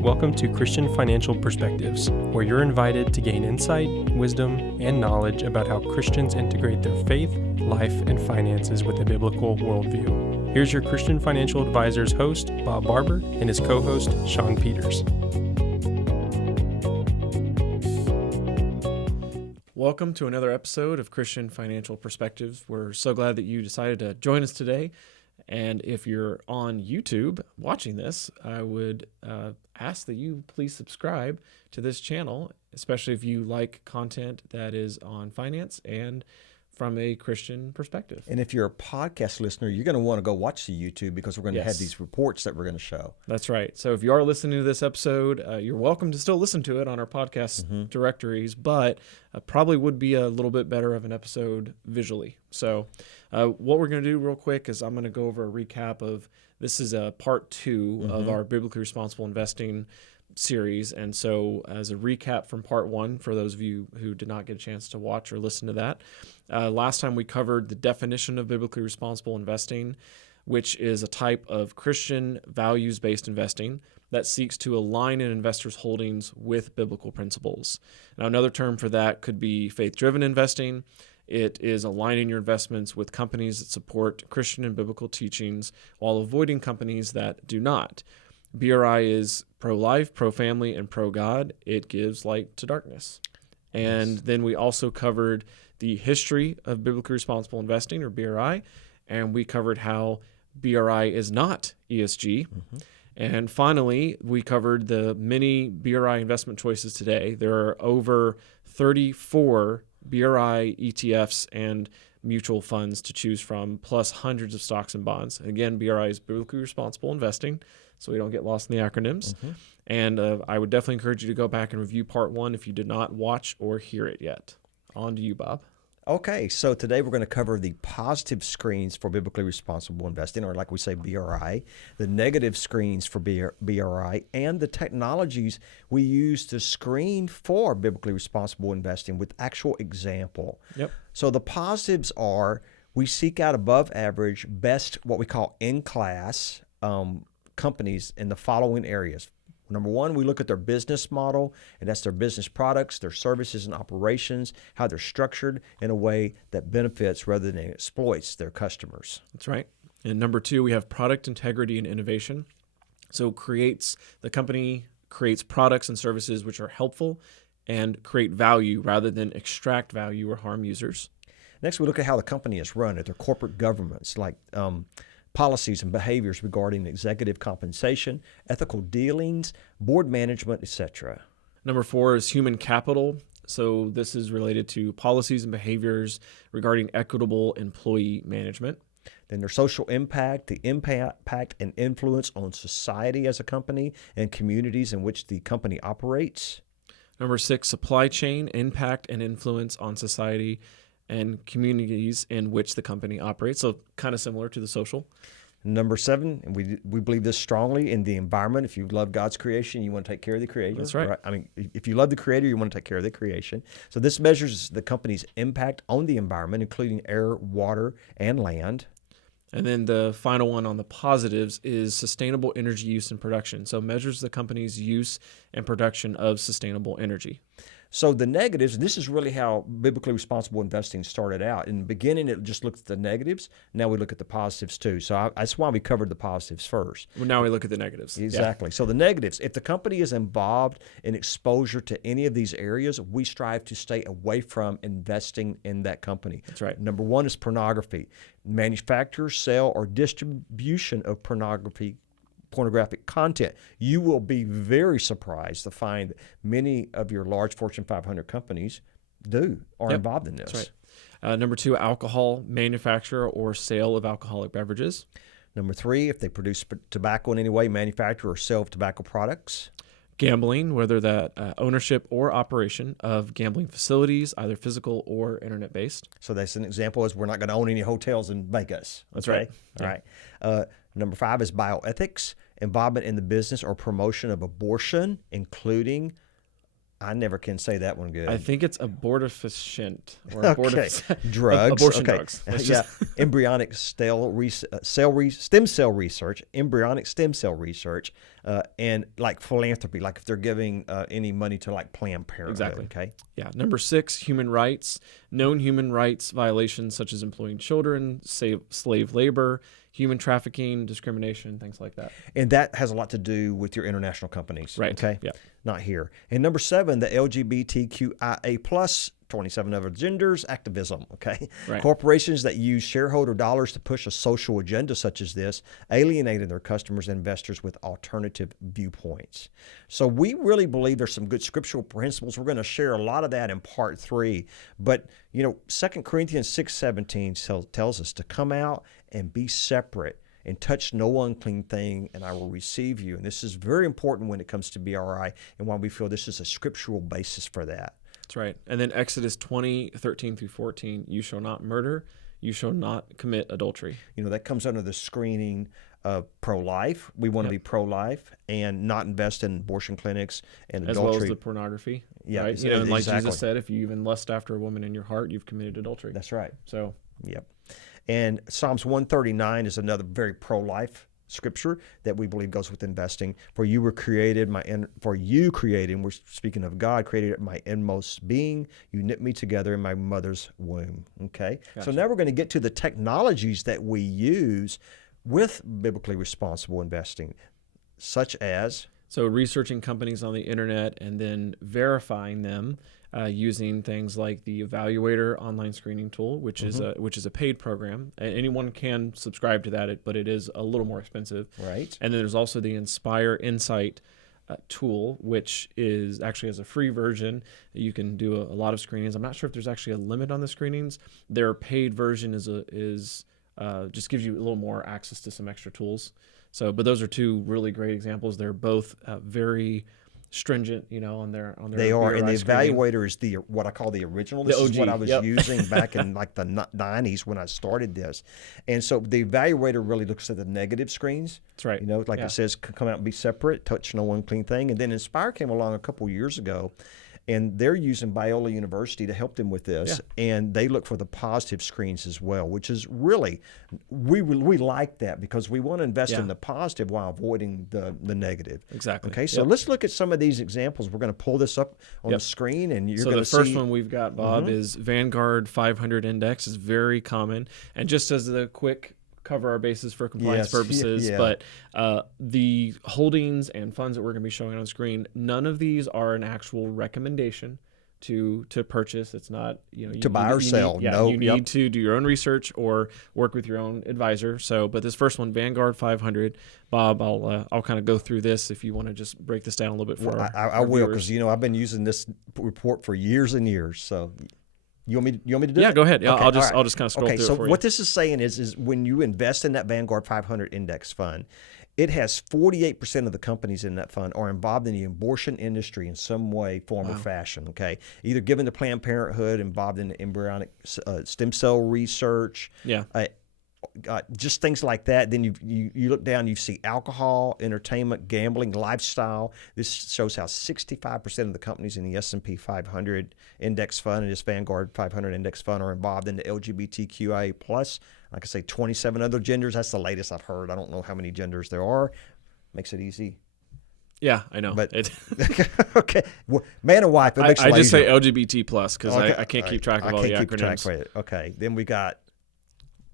Welcome to Christian Financial Perspectives, where you're invited to gain insight, wisdom, and knowledge about how Christians integrate their faith, life, and finances with a biblical worldview. Here's your Christian Financial Advisors host, Bob Barber, and his co-host, Shawn Peters. Welcome to another episode of Christian Financial Perspectives. We're so glad that you decided to join us today. And if you're on YouTube watching this, I would ask that you please subscribe to this channel, especially if you like content that is on finance and from a Christian perspective. And if you're a podcast listener, you're going to want to go watch the YouTube because we're going to have these reports that we're going to show. That's right. So if you are listening to this episode, you're welcome to still listen to it on our podcast directories, but probably would be a little bit better of an episode visually. So what we're going to do real quick is I'm going to go over a recap of, this is a part 2 of our Biblically Responsible Investing series. And so as a recap from part 1, for those of you who did not get a chance to watch or listen to that, last time we covered the definition of biblically responsible investing, which is a type of Christian values-based investing that seeks to align an investor's holdings with biblical principles. Now, another term for that could be faith-driven investing. It is aligning your investments with companies that support Christian and biblical teachings while avoiding companies that do not. BRI is pro-life, pro-family, and pro-God. It gives light to darkness. And then we also covered the history of biblically responsible investing, or BRI, and we covered how BRI is not ESG. And finally, we covered the many BRI investment choices today. There are over 34 BRI ETFs and mutual funds to choose from, plus hundreds of stocks and bonds. Again, BRI is biblically responsible investing, so we don't get lost in the acronyms. And I would definitely encourage you to go back and review part 1 if you did not watch or hear it yet. On to you, Bob. Okay, so today we're going to cover the positive screens for biblically responsible investing, or like we say, BRI, the negative screens for BRI, and the technologies we use to screen for biblically responsible investing with actual example. So the positives are we seek out above average, best, what we call in-class companies in the following areas. Number 1, we look at their business model, and that's their business products, their services and operations, how they're structured in a way that benefits rather than exploits their customers. That's right. And number 2, we have product integrity and innovation. So the company creates products and services which are helpful and create value rather than extract value or harm users. Next, we look at how the company is run, at their corporate governance, like policies and behaviors regarding executive compensation, ethical dealings, board management, etc. Number 4 is human capital. So this is related to policies and behaviors regarding equitable employee management. Then their social impact, the impact and influence on society as a company and communities in which the company operates. Number 6, supply chain impact and influence on society and communities in which the company operates. So kind of similar to the social. Number 7, and we believe this strongly, in the environment. If you love God's creation, you want to take care of the creation. That's right. I mean, if you love the Creator, you want to take care of the creation. So this measures the company's impact on the environment, including air, water, and land. And then the final one on the positives is sustainable energy use and production. So measures the company's use and production of sustainable energy. So the negatives, this is really how biblically responsible investing started out. In the beginning, it just looked at the negatives. Now we look at the positives too. So that's why we covered the positives first. Well, now we look at the negatives. Exactly. Yeah. So the negatives, if the company is involved in exposure to any of these areas, we strive to stay away from investing in that company. That's right. Number 1 is pornography. Manufacture, sale, or distribution of pornographic content. You will be very surprised to find that many of your large Fortune 500 companies are involved in this. That's right. Number 2, alcohol manufacture or sale of alcoholic beverages. Number 3, if they produce tobacco in any way, manufacture or sell of tobacco products. Gambling, whether that ownership or operation of gambling facilities, either physical or internet-based. So that's an example, is we're not going to own any hotels in Vegas. That's right. All right. Number 5 is bioethics, involvement in the business or promotion of abortion, including I never can say that one good. I think it's abortifacient or Drugs. abortion Okay. drugs. Embryonic stem cell research, embryonic stem cell research, and like philanthropy, like if they're giving any money to like Planned Parenthood. Exactly. Okay. Yeah. Number 6, human rights. Known human rights violations such as employing children, slave labor, human trafficking, discrimination, things like that. And that has a lot to do with your international companies. Right. Okay. Yeah. Not here. And number 7, the LGBTQIA plus 27 other genders activism. Okay. Right. Corporations that use shareholder dollars to push a social agenda such as this, alienating their customers and investors with alternative viewpoints. So we really believe there's some good scriptural principles. We're going to share a lot of that in part 3. But, 2 Corinthians 6:17 tells us to come out and be separate and touch no unclean thing, and I will receive you. And this is very important when it comes to BRI and why we feel this is a scriptural basis for that. That's right. And then Exodus 20:13 through 14, you shall not murder, you shall not commit adultery. That comes under the screening of pro-life. We want to be pro-life and not invest in abortion clinics and as adultery. well as the pornography. Yeah, right? And like exactly. Jesus said, if you even lust after a woman in your heart, you've committed adultery. That's right. So, yep. And Psalms 139 is another very pro-life scripture that we believe goes with investing. For you created, we're speaking of God, created my inmost being. You knit me together in my mother's womb. Okay. Gotcha. So now we're going to get to the technologies that we use with biblically responsible investing, such as... So researching companies on the internet and then verifying them using things like the Evaluator online screening tool, which is a paid program. Anyone can subscribe to that, but it is a little more expensive. Right. And then there's also the Inspire Insight tool, which is actually has a free version. You can do a lot of screenings. I'm not sure if there's actually a limit on the screenings. Their paid version is just gives you a little more access to some extra tools. So, but those are 2 really great examples. They're both very stringent, on their. They are, and the screening. Evaluator is what I call the original. This is what I was using back in like the 90s when I started this, and so the Evaluator really looks at the negative screens. That's right. It says, come out and be separate, touch no unclean thing, and then Inspire came along a couple years ago. And they're using Biola University to help them with this, and they look for the positive screens as well, which is really, we like that because we want to invest in the positive while avoiding the negative. Exactly. Okay, so let's look at some of these examples. We're going to pull this up on the screen, and you're going to see. So the first one we've got, Bob, is Vanguard 500 Index. Is very common, and just as a quick cover our bases for compliance purposes, but the holdings and funds that we're going to be showing on screen, none of these are an actual recommendation to purchase. It's not to buy or sell. You need to do your own research or work with your own advisor. So, but this first one, Vanguard 500, Bob, I'll kind of go through this if you want to just break this down a little bit for I will, because I've been using this report for years and years. So. You want me to do it? Yeah, go ahead. Okay, I'll just kind of scroll through it for you. So what this is saying is when you invest in that Vanguard 500 index fund, it has 48% of the companies in that fund are involved in the abortion industry in some way, form, or fashion. Okay, either given to Planned Parenthood, involved in the embryonic stem cell research. Yeah. Just things like that. Then you look down, you see alcohol, entertainment, gambling, lifestyle. This shows how 65% of the companies in the S&P 500 index fund and this Vanguard 500 index fund are involved in the LGBTQIA plus. Like I say, 27 other genders. That's the latest I've heard. I don't know how many genders there are. Makes it easy. Yeah, I know. But okay, well, man and wife. It makes I just say LGBT plus because I can't keep track of all the acronyms. Keep track of it. Okay, then we got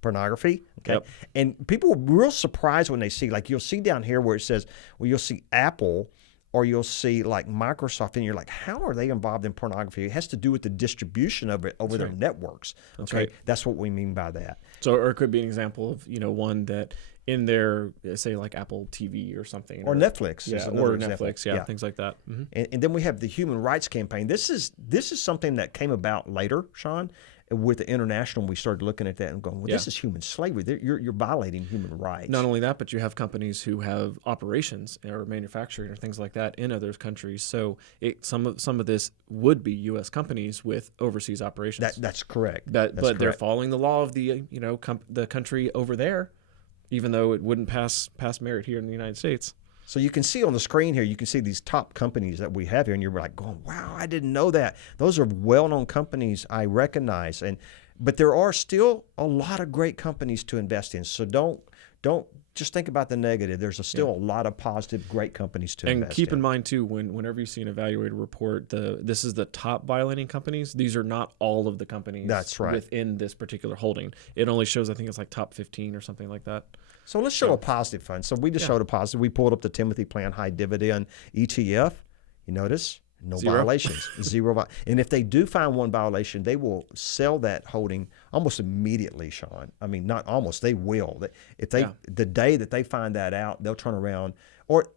pornography. Okay. And people are real surprised when they see, like, you'll see down here where it says, well, you'll see Apple or you'll see like Microsoft, and you're like, how are they involved in pornography? It has to do with the distribution of it over their networks. That's okay. Right. That's what we mean by that. So, or it could be an example of, one that in their, say, like Apple TV or something. Or Netflix. Or Netflix, things like that. Mm-hmm. And then we have the Human Rights Campaign. This is something that came about later, Shawn. With the international, we started looking at that and going, well, this is human slavery. You're violating human rights. Not only that, but you have companies who have operations or manufacturing or things like that in other countries. So some of this would be U.S. companies with overseas operations. That's correct. But they're following the law of the the country over there, even though it wouldn't pass merit here in the United States. So you can see on the screen here, you can see these top companies that we have here, and you're like going, wow, I didn't know that. Those are well-known companies I recognize. But there are still a lot of great companies to invest in. So don't just think about the negative. There's still a lot of positive, great companies to invest in. And keep in mind, too, whenever you see an evaluator report, this is the top violating companies. These are not all of the companies within this particular holding. It only shows, I think it's like top 15 or something like that. So let's show a positive fund. So we just showed a positive. We pulled up the Timothy Plan High Dividend ETF. You notice? No violations. Zero. And if they do find one violation, they will sell that holding almost immediately, Shawn. I mean, not almost. They will. If the day that they find that out, they'll turn around.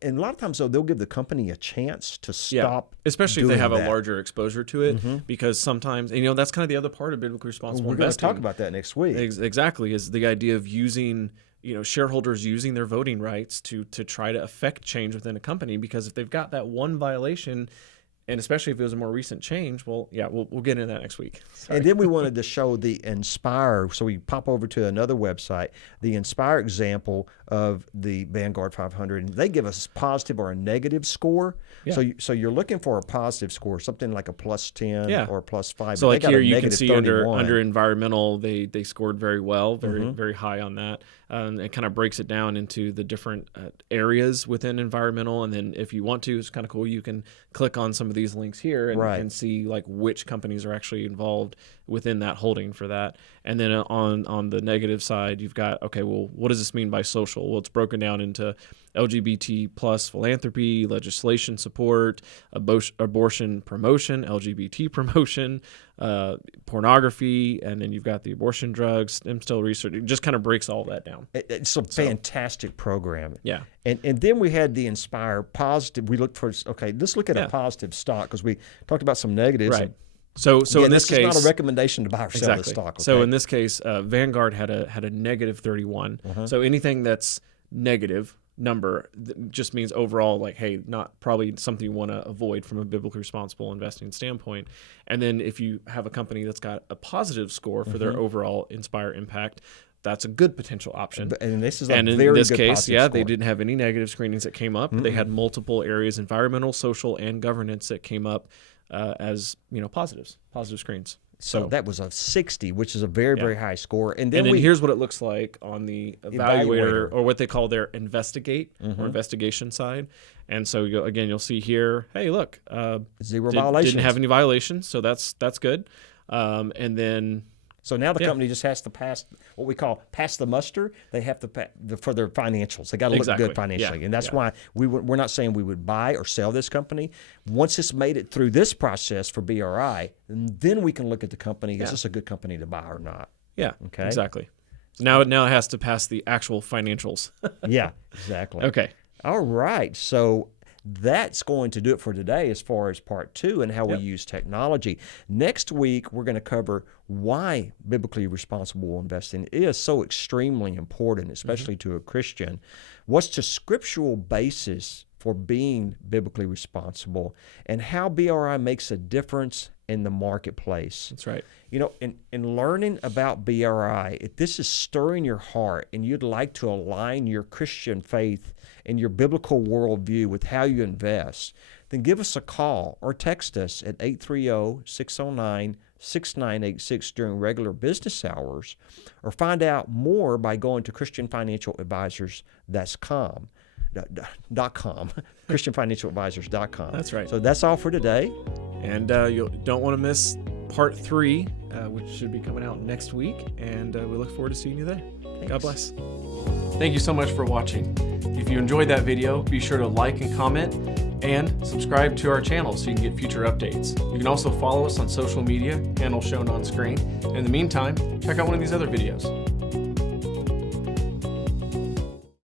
And a lot of times, though, they'll give the company a chance to stop. Especially if they have a larger exposure to it, because sometimes, and that's kind of the other part of biblically responsible investing. We're going to talk about that next week. Exactly, is the idea of using shareholders using their voting rights to try to affect change within a company, because if they've got that one violation, and especially if it was a more recent change, we'll get into that next week. Sorry. And then we wanted to show the Inspire. So we pop over to another website, the Inspire example of the Vanguard 500. And they give us a positive or a negative score. Yeah. So you're looking for a positive score, something like a plus 10 or plus 5. So like here you can see under environmental, they scored very well, very high on that. It kind of breaks it down into the different areas within environmental. And then if you want to, it's kind of cool. You can click on some of these links here and see like which companies are actually involved within that holding for that. And then on the negative side, you've got, okay, well, what does this mean by social? Well, it's broken down into LGBT plus philanthropy, legislation support, abortion promotion, LGBT promotion, pornography, and then you've got the abortion drugs, stem cell research. It just kind of breaks all that down. It's a fantastic program. Yeah. And then we had the Inspire positive. We looked for, let's look at a positive stock, because we talked about some negatives. Right. So in this case, it's not a recommendation to buy or sell the stock. Okay? So in this case, Vanguard had a negative 31. So anything that's negative number just means overall, like, hey, not probably something you want to avoid from a biblically responsible investing standpoint. And then if you have a company that's got a positive score for their overall Inspire impact, that's a good potential option. And this is in this case, they didn't have any negative screenings that came up. They had multiple areas, environmental, social, and governance, that came up as positive screens. So that was a 60, which is a very, very high score. And then here's what it looks like on the evaluator, or what they call their investigate or investigation side. And so you'll see here, hey, look, zero violations. Didn't have any violations, so that's good. And then. So now the company just has to pass what we call pass the muster. They have to for their financials. They got to look good financially, and that's why we're not saying we would buy or sell this company. Once it's made it through this process for BRI, then we can look at the company. Is this a good company to buy or not? Yeah. Okay. Exactly. Now it has to pass the actual financials. Yeah. Exactly. Okay. All right. So that's going to do it for today as far as part 2 and how we use technology. Next week, we're going to cover why biblically responsible investing is so extremely important, especially to a Christian. What's the scriptural basis for being biblically responsible, and how BRI makes a difference in the marketplace. That's right. In learning about BRI, if this is stirring your heart and you'd like to align your Christian faith and your biblical worldview with how you invest, then give us a call or text us at 830-609-6986 during regular business hours, or find out more by going to ChristianFinancialAdvisors.com. ChristianFinancialAdvisors.com. That's right. So that's all for today. And you don't want to miss part 3, which should be coming out next week. And we look forward to seeing you there. Thanks. God bless. Thank you so much for watching. If you enjoyed that video, be sure to like and comment, and subscribe to our channel so you can get future updates. You can also follow us on social media, handle shown on screen. In the meantime, check out one of these other videos.